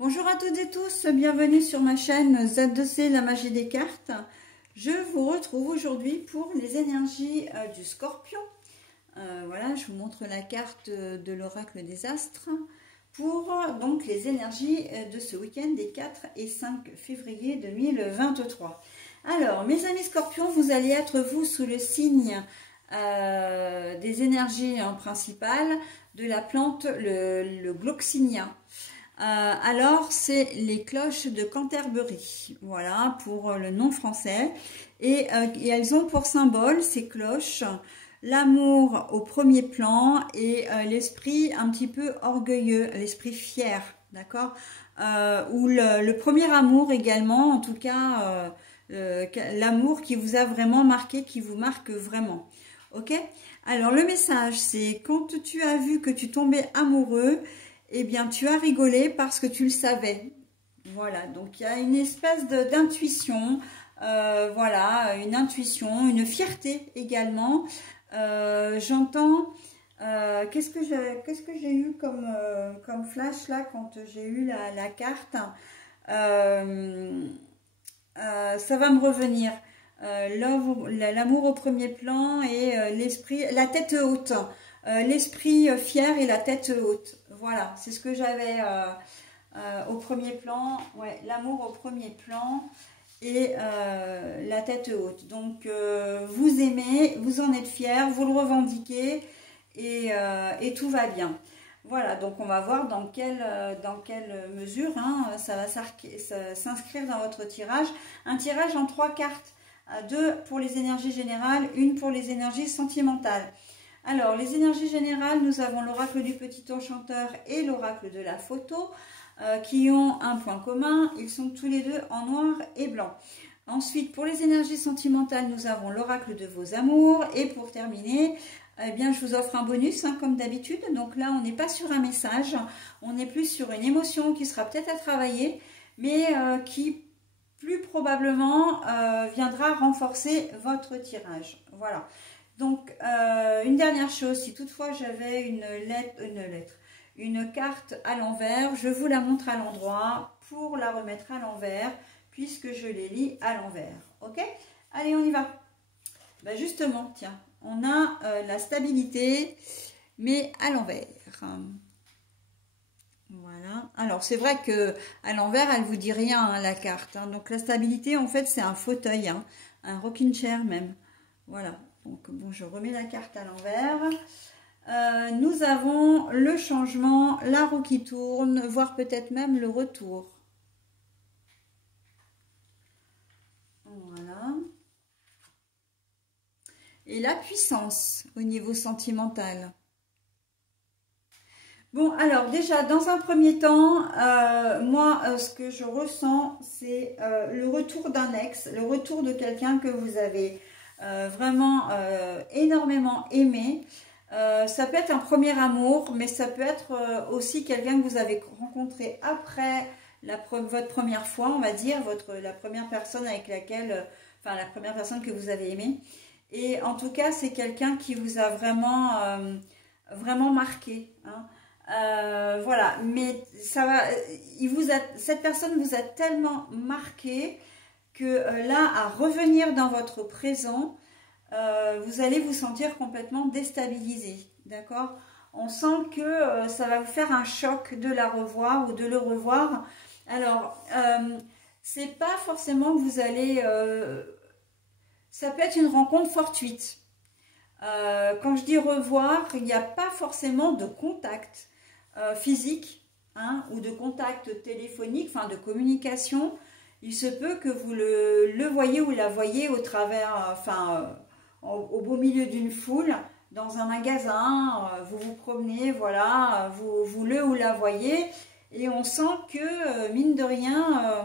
Bonjour à toutes et tous, bienvenue sur ma chaîne Z2C, la magie des cartes. Je vous retrouve aujourd'hui pour les énergies du Scorpion. Voilà, je vous montre la carte de l'oracle des astres pour donc les énergies de ce week-end des 4 et 5 février 2023. Alors, mes amis Scorpions, vous allez être vous sous le signe des énergies principales de la plante, le Gloxinia. Alors, c'est les cloches de Canterbury, voilà, pour le nom français. Et elles ont pour symbole, ces cloches, l'amour au premier plan et l'esprit un petit peu orgueilleux, l'esprit fier, d'accord, ou le premier amour également, en tout cas, l'amour qui vous a vraiment marqué, qui vous marque vraiment. Ok? Alors, le message, c'est quand tu as vu que tu tombais amoureux, eh bien, tu as rigolé parce que tu le savais. Voilà, donc il y a une espèce d'intuition, voilà, une intuition, une fierté également. J'entends, qu'est-ce que j'ai eu comme flash là quand j'ai eu la carte, ça va me revenir. L'amour au premier plan et l'esprit, la tête haute. L'esprit fier et la tête haute. Voilà, c'est ce que j'avais au premier plan. Ouais, l'amour au premier plan et la tête haute. Donc, vous aimez, vous en êtes fier, vous le revendiquez et tout va bien. Voilà, donc on va voir dans quelle mesure ça va s'inscrire dans votre tirage. Un tirage en 3 cartes. 2 pour les énergies générales, 1 pour les énergies sentimentales. Alors, les énergies générales, nous avons l'oracle du petit enchanteur et l'oracle de la photo qui ont un point commun. Ils sont tous les deux en noir et blanc. Ensuite, pour les énergies sentimentales, nous avons l'oracle de vos amours. Et pour terminer, eh bien, je vous offre un bonus, comme d'habitude. Donc là, on n'est pas sur un message. On est plus sur une émotion qui sera peut-être à travailler, mais qui plus probablement viendra renforcer votre tirage. Voilà. Donc, une dernière chose, si toutefois j'avais une carte à l'envers, je vous la montre à l'endroit pour la remettre à l'envers, puisque je les lis à l'envers. Ok? Allez, on y va. Ben justement, tiens, on a la stabilité, mais à l'envers. Voilà. Alors, c'est vrai que à l'envers, elle vous dit rien, la carte. Donc, la stabilité, en fait, c'est un fauteuil, un rocking chair même. Voilà. Donc, bon, je remets la carte à l'envers. Nous avons le changement, la roue qui tourne, voire peut-être même le retour. Voilà. Et la puissance au niveau sentimental. Bon, alors déjà, dans un premier temps, moi, ce que je ressens, c'est le retour d'un ex, le retour de quelqu'un que vous avez vraiment énormément aimé. Ça peut être un premier amour, mais ça peut être aussi quelqu'un que vous avez rencontré après votre première fois, on va dire, la première personne avec laquelle, enfin la première personne que vous avez aimée. Et en tout cas, c'est quelqu'un qui vous a vraiment marqué. Voilà, mais ça va, cette personne vous a tellement marqué que là, à revenir dans votre présent, vous allez vous sentir complètement déstabilisé, d'accord? On sent que ça va vous faire un choc de la revoir ou de le revoir. Alors, c'est pas forcément que vous allez... ça peut être une rencontre fortuite. Quand je dis revoir, il n'y a pas forcément de contact physique ou de contact téléphonique, enfin de communication. Il se peut que vous le voyez ou la voyez au travers, au beau milieu d'une foule, dans un magasin, vous vous promenez, voilà, vous le ou la voyez, et on sent que, mine de rien,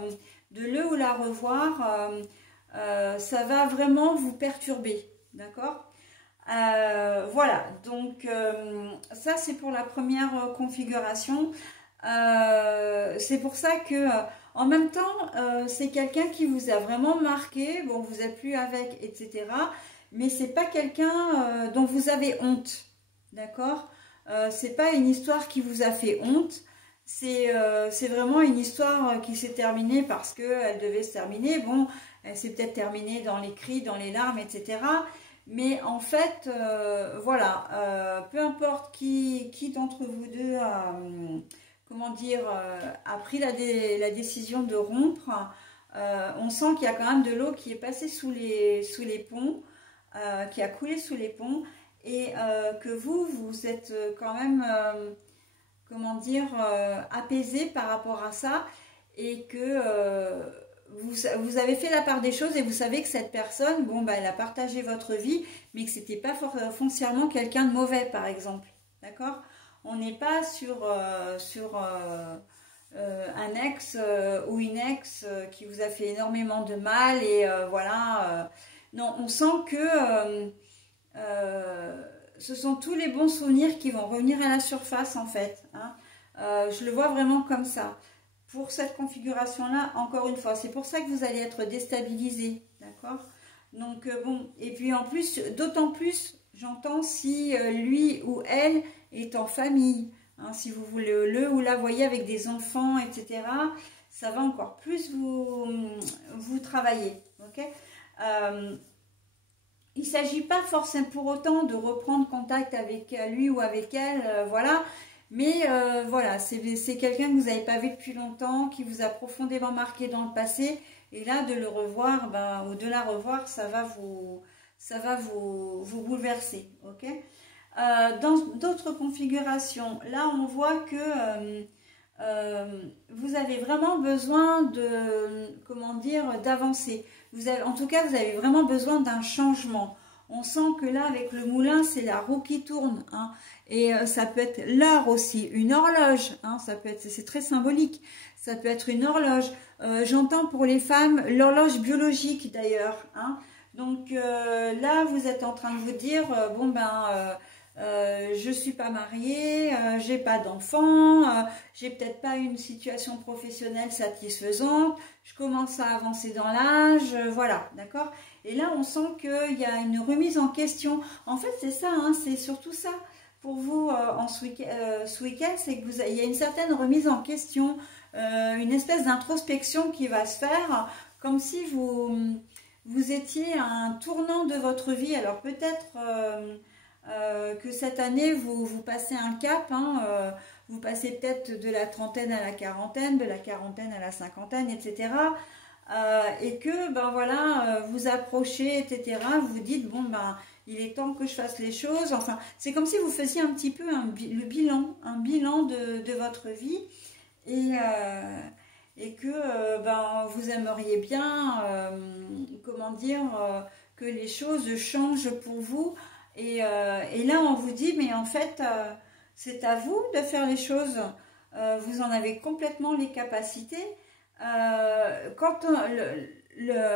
de le ou la revoir, ça va vraiment vous perturber, d'accord? Voilà, donc ça c'est pour la première configuration. C'est pour ça que en même temps c'est quelqu'un qui vous a vraiment marqué. Bon, vous n'êtes plus avec, etc. Mais c'est pas quelqu'un dont vous avez honte, d'accord? C'est pas une histoire qui vous a fait honte. c'est vraiment une histoire qui s'est terminée parce qu'elle devait se terminer. Bon, elle s'est peut-être terminée dans les cris, dans les larmes, etc. Mais en fait, voilà, peu importe qui d'entre vous deux a, comment dire, a pris la décision de rompre, on sent qu'il y a quand même de l'eau qui est passée sous les ponts, qui a coulé sous les ponts, et que vous êtes quand même, comment dire, apaisé par rapport à ça, et que vous avez fait la part des choses, et vous savez que cette personne, bon, bah, elle a partagé votre vie, mais que c'était pas foncièrement quelqu'un de mauvais, par exemple. D'accord? On n'est pas sur un ex ou une ex qui vous a fait énormément de mal, et voilà. Non, on sent que ce sont tous les bons souvenirs qui vont revenir à la surface, en fait. Hein. Je le vois vraiment comme ça. Pour cette configuration-là, encore une fois, c'est pour ça que vous allez être déstabilisé, d'accord? Donc, bon, et puis en plus, d'autant plus, j'entends si lui ou elle est en famille, hein, si vous voulez le ou la voyez avec des enfants, etc., ça va encore plus vous travailler, ok? Il ne s'agit pas forcément pour autant de reprendre contact avec lui ou avec elle, voilà. Mais voilà, c'est quelqu'un que vous n'avez pas vu depuis longtemps, qui vous a profondément marqué dans le passé. Et là, de le revoir, ben, ou de la revoir, ça va vous bouleverser. Ok? Dans d'autres configurations, là, on voit que vous avez vraiment besoin de, comment dire, d'avancer. En tout cas, vous avez vraiment besoin d'un changement. On sent que là, avec le moulin, c'est la roue qui tourne. Hein. Et ça peut être l'heure aussi, une horloge. Hein, ça peut être, c'est très symbolique. Ça peut être une horloge. J'entends pour les femmes l'horloge biologique d'ailleurs. Hein. Donc là, vous êtes en train de vous dire, bon ben, je suis pas mariée, j'ai pas d'enfant, j'ai peut-être pas une situation professionnelle satisfaisante, je commence à avancer dans l'âge, voilà, d'accord. Et là, on sent qu'il y a une remise en question. En fait, c'est ça, hein, c'est surtout ça. Pour vous, ce week-end, c'est que il y a une certaine remise en question, une espèce d'introspection qui va se faire, comme si vous étiez à un tournant de votre vie. Alors peut-être que cette année, vous passez un cap, hein, vous passez peut-être de la trentaine à la quarantaine, de la quarantaine à la cinquantaine, etc. Et que, ben voilà, vous approchez, etc. Vous dites, bon, ben, il est temps que je fasse les choses. Enfin, c'est comme si vous faisiez un petit peu un bilan de votre vie. Et que ben, vous aimeriez bien, comment dire, que les choses changent pour vous. Et là, on vous dit, mais en fait, c'est à vous de faire les choses. Vous en avez complètement les capacités. Quand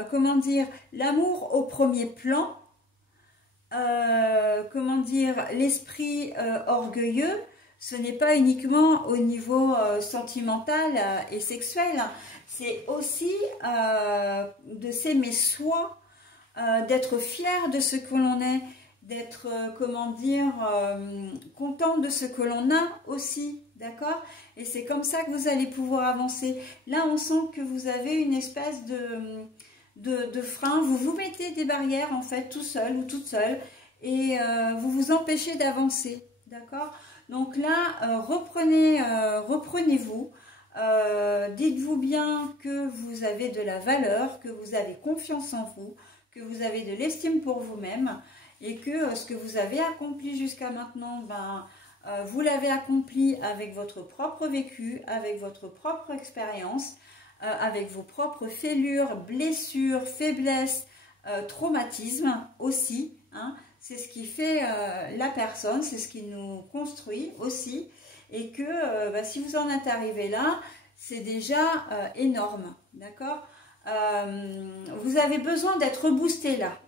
comment dire, l'amour au premier plan, comment dire, l'esprit orgueilleux, ce n'est pas uniquement au niveau sentimental et sexuel, c'est aussi de s'aimer soi, d'être fier de ce que l'on est, d'être, comment dire, content de ce que l'on a aussi, d'accord? Et c'est comme ça que vous allez pouvoir avancer. Là, on sent que vous avez une espèce de frein, vous vous mettez des barrières, en fait, tout seul ou toute seule, et vous vous empêchez d'avancer, d'accord? Donc là, reprenez-vous, dites-vous bien que vous avez de la valeur, que vous avez confiance en vous, que vous avez de l'estime pour vous-même, et que ce que vous avez accompli jusqu'à maintenant, ben, vous l'avez accompli avec votre propre vécu, avec votre propre expérience, avec vos propres fêlures, blessures, faiblesses, traumatismes aussi. Hein. C'est ce qui fait la personne, c'est ce qui nous construit aussi. Et que bah, si vous en êtes arrivé là, c'est déjà énorme. D'accord ? Vous avez besoin d'être boosté là,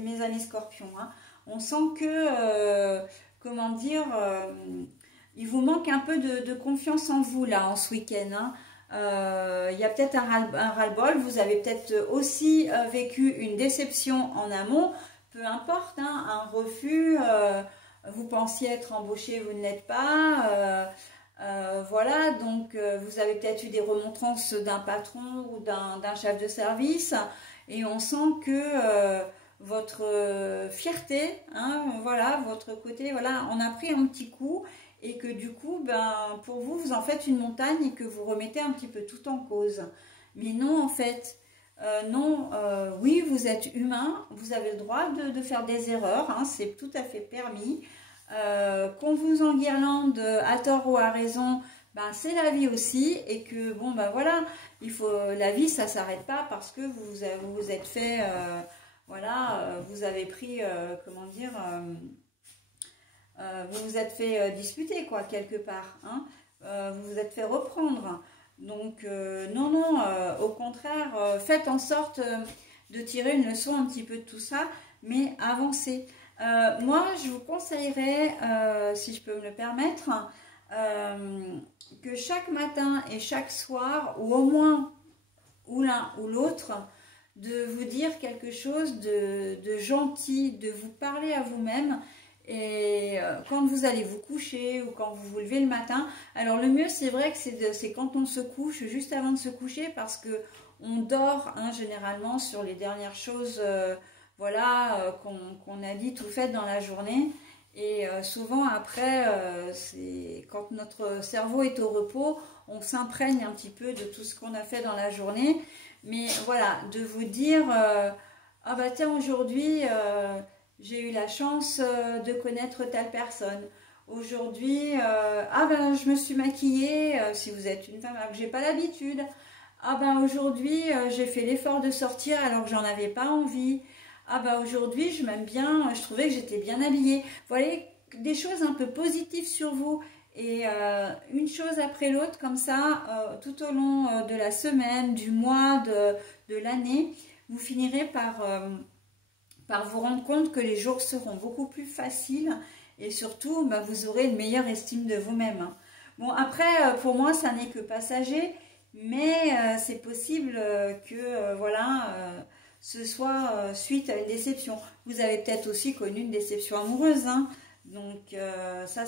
mes amis scorpions. Hein. On sent que, comment dire, il vous manque un peu de confiance en vous là, en ce week-end. Hein. Il y a peut-être un ras-le-bol, vous avez peut-être aussi vécu une déception en amont, peu importe, hein, un refus, vous pensiez être embauché, vous ne l'êtes pas, Voilà, donc vous avez peut-être eu des remontrances d'un patron ou d'un chef de service et on sent que votre fierté, hein, voilà, votre côté, voilà, on a pris un petit coup et que du coup, ben, pour vous, vous en faites une montagne et que vous remettez un petit peu tout en cause. Mais non, en fait, non, oui, vous êtes humain, vous avez le droit de faire des erreurs, hein, c'est tout à fait permis. Qu'on vous enguirlande à tort ou à raison, ben, c'est la vie aussi, et que bon ben voilà, la vie ça s'arrête pas parce que vous vous êtes fait, voilà, vous avez pris, comment dire, vous vous êtes fait disputer quoi quelque part, hein, vous vous êtes fait reprendre. Donc non, non, au contraire, faites en sorte de tirer une leçon un petit peu de tout ça, mais avancez. Moi, je vous conseillerais, si je peux me le permettre, que chaque matin et chaque soir, ou au moins ou l'un ou l'autre, de vous dire quelque chose de gentil, de vous parler à vous-même. Et quand vous allez vous coucher ou quand vous vous levez le matin, alors le mieux c'est vrai que c'est quand on se couche, juste avant de se coucher, parce que on dort hein, généralement sur les dernières choses voilà, qu'on a dit tout fait dans la journée. Et souvent après, c'est quand notre cerveau est au repos, on s'imprègne un petit peu de tout ce qu'on a fait dans la journée. Mais voilà, de vous dire, ah bah tiens, aujourd'hui, j'ai eu la chance de connaître telle personne. Aujourd'hui, ah ben je me suis maquillée, si vous êtes une femme, alors que j'ai pas l'habitude. Ah ben aujourd'hui, j'ai fait l'effort de sortir alors que j'en avais pas envie. Ah bah aujourd'hui je m'aime bien, je trouvais que j'étais bien habillée. Vous voyez, des choses un peu positives sur vous et une chose après l'autre comme ça, tout au long de la semaine, du mois, de l'année, vous finirez par vous rendre compte que les jours seront beaucoup plus faciles et surtout bah, vous aurez une meilleure estime de vous-même. Bon après, pour moi ça n'est que passager, mais c'est possible que voilà ce soit suite à une déception. Vous avez peut-être aussi connu une déception amoureuse, hein. Donc ça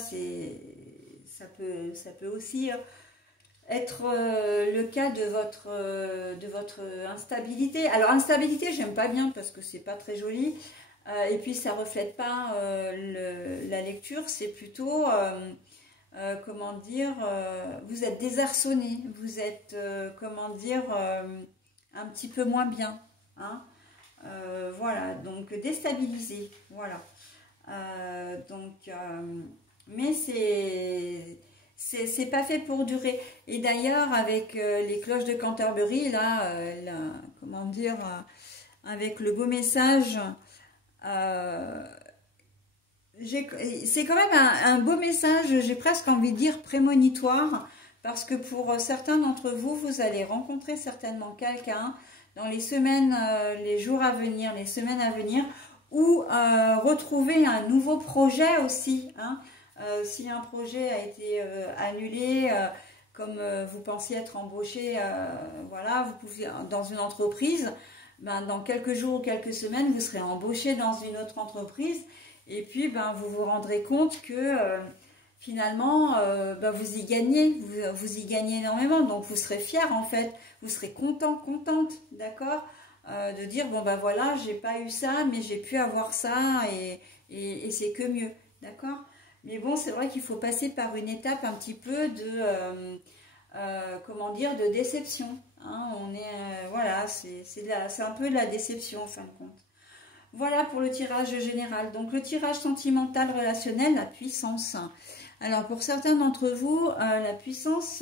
peut aussi être le cas de votre instabilité. Alors instabilité, j'aime pas bien parce que c'est pas très joli. Et puis ça reflète pas la lecture, c'est plutôt comment dire, vous êtes désarçonné, vous êtes comment dire un petit peu moins bien. Hein, voilà, donc déstabilisé, voilà. Mais c'est pas fait pour durer. Et d'ailleurs, avec les cloches de Canterbury, là, comment dire, avec le beau message, c'est quand même un beau message, j'ai presque envie de dire prémonitoire, parce que pour certains d'entre vous, vous allez rencontrer certainement quelqu'un dans les semaines, les jours à venir, les semaines à venir, ou retrouver un nouveau projet aussi. Hein. Si un projet a été annulé, comme vous pensiez être embauché, voilà, vous pouvez dans une entreprise, ben, dans quelques jours ou quelques semaines, vous serez embauché dans une autre entreprise, et puis ben, vous vous rendrez compte que finalement, ben, vous y gagnez, vous y gagnez énormément, donc vous serez fier en fait, vous serez content, contente, d'accord, de dire bon ben voilà, j'ai pas eu ça, mais j'ai pu avoir ça et c'est que mieux, d'accord. Mais bon, c'est vrai qu'il faut passer par une étape un petit peu de comment dire, de déception. Hein, on est voilà, c'est un peu de la déception en fin de compte. Voilà pour le tirage général. Donc le tirage sentimental relationnel, la puissance. Alors pour certains d'entre vous, la puissance,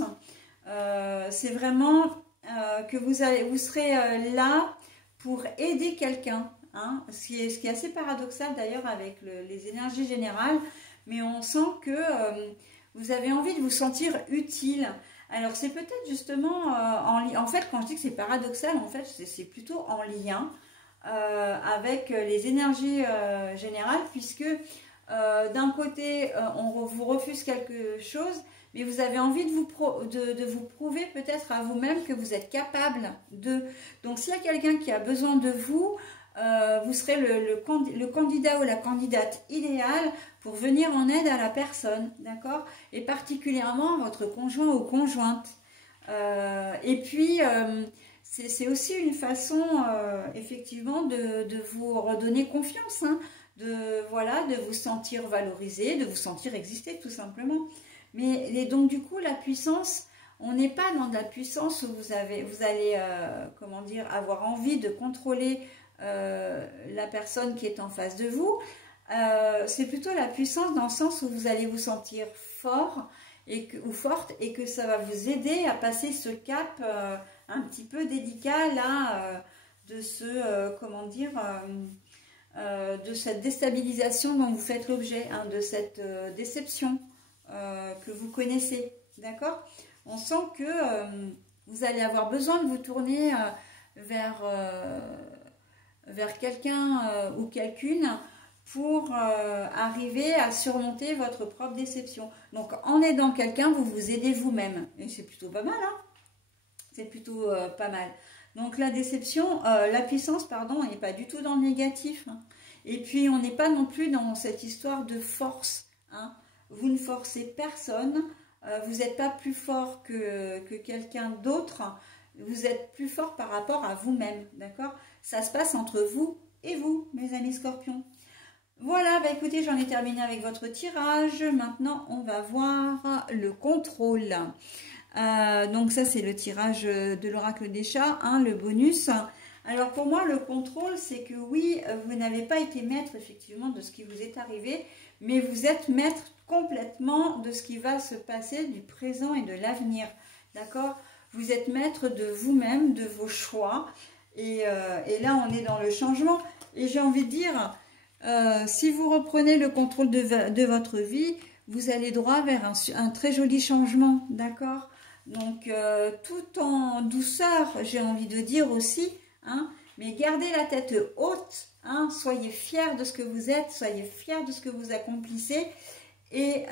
c'est vraiment que vous serez là pour aider quelqu'un. Hein, ce qui est assez paradoxal d'ailleurs avec les énergies générales, mais on sent que vous avez envie de vous sentir utile. Alors c'est peut-être justement, en fait quand je dis que c'est paradoxal, en fait c'est plutôt en lien avec les énergies générales, puisque d'un côté on vous refuse quelque chose, mais vous avez envie de vous prouver peut-être à vous-même que vous êtes capable de. Donc s'il y a quelqu'un qui a besoin de vous, vous serez le candidat ou la candidate idéale pour venir en aide à la personne, d'accord? Et particulièrement votre conjoint ou conjointe. Et puis, c'est aussi une façon, effectivement, de vous redonner confiance, hein, voilà, de vous sentir valorisé, de vous sentir exister, tout simplement. Mais donc, du coup, la puissance, on n'est pas dans de la puissance où vous allez, comment dire, avoir envie de contrôler la personne qui est en face de vous. C'est plutôt la puissance dans le sens où vous allez vous sentir fort ou forte et que ça va vous aider à passer ce cap un petit peu délicat là de ce comment dire de cette déstabilisation dont vous faites l'objet, hein, de cette déception que vous connaissez, d'accord? On sent que vous allez avoir besoin de vous tourner vers quelqu'un ou quelqu'une pour arriver à surmonter votre propre déception. Donc, en aidant quelqu'un, vous vous aidez vous-même. Et c'est plutôt pas mal, hein? C'est plutôt pas mal. Donc, la déception, la puissance, pardon, on n'est pas du tout dans le négatif, hein. Et puis, on n'est pas non plus dans cette histoire de force, hein. Vous ne forcez personne. Vous n'êtes pas plus fort que quelqu'un d'autre. Vous êtes plus fort par rapport à vous-même, d'accord? Ça se passe entre vous et vous, mes amis scorpions. Voilà, bah écoutez, j'en ai terminé avec votre tirage. Maintenant, on va voir le contrôle. Donc ça, c'est le tirage de l'oracle des chats, hein, le bonus. Alors pour moi, le contrôle, c'est que oui, vous n'avez pas été maître effectivement de ce qui vous est arrivé, mais vous êtes maître complètement de ce qui va se passer du présent et de l'avenir. D'accord? Vous êtes maître de vous-même, de vos choix. Et là, on est dans le changement. Et j'ai envie de dire, si vous reprenez le contrôle de votre vie, vous allez droit vers un très joli changement. D'accord? Donc, tout en douceur, j'ai envie de dire aussi, hein, mais gardez la tête haute, hein, soyez fiers de ce que vous êtes, soyez fiers de ce que vous accomplissez et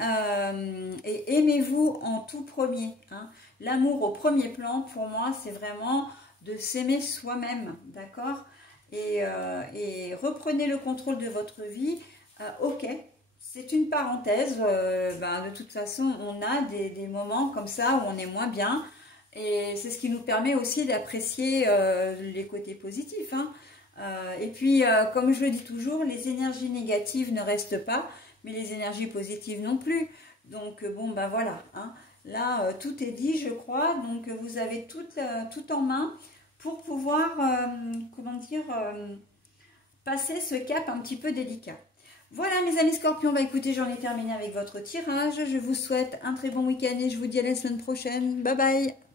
aimez-vous en tout premier, hein. L'amour au premier plan, pour moi, c'est vraiment de s'aimer soi-même, d'accord? Et reprenez le contrôle de votre vie, ok, c'est une parenthèse, de toute façon, on a des moments comme ça où on est moins bien, et c'est ce qui nous permet aussi d'apprécier les côtés positifs, hein. Et puis, comme je le dis toujours, les énergies négatives ne restent pas, mais les énergies positives non plus. Donc, bon, ben voilà, hein. Là, tout est dit, je crois. Donc, vous avez tout en main pour pouvoir, comment dire, passer ce cap un petit peu délicat. Voilà, mes amis scorpions, bah écoutez, j'en ai terminé avec votre tirage. Je vous souhaite un très bon week-end et je vous dis à la semaine prochaine. Bye bye!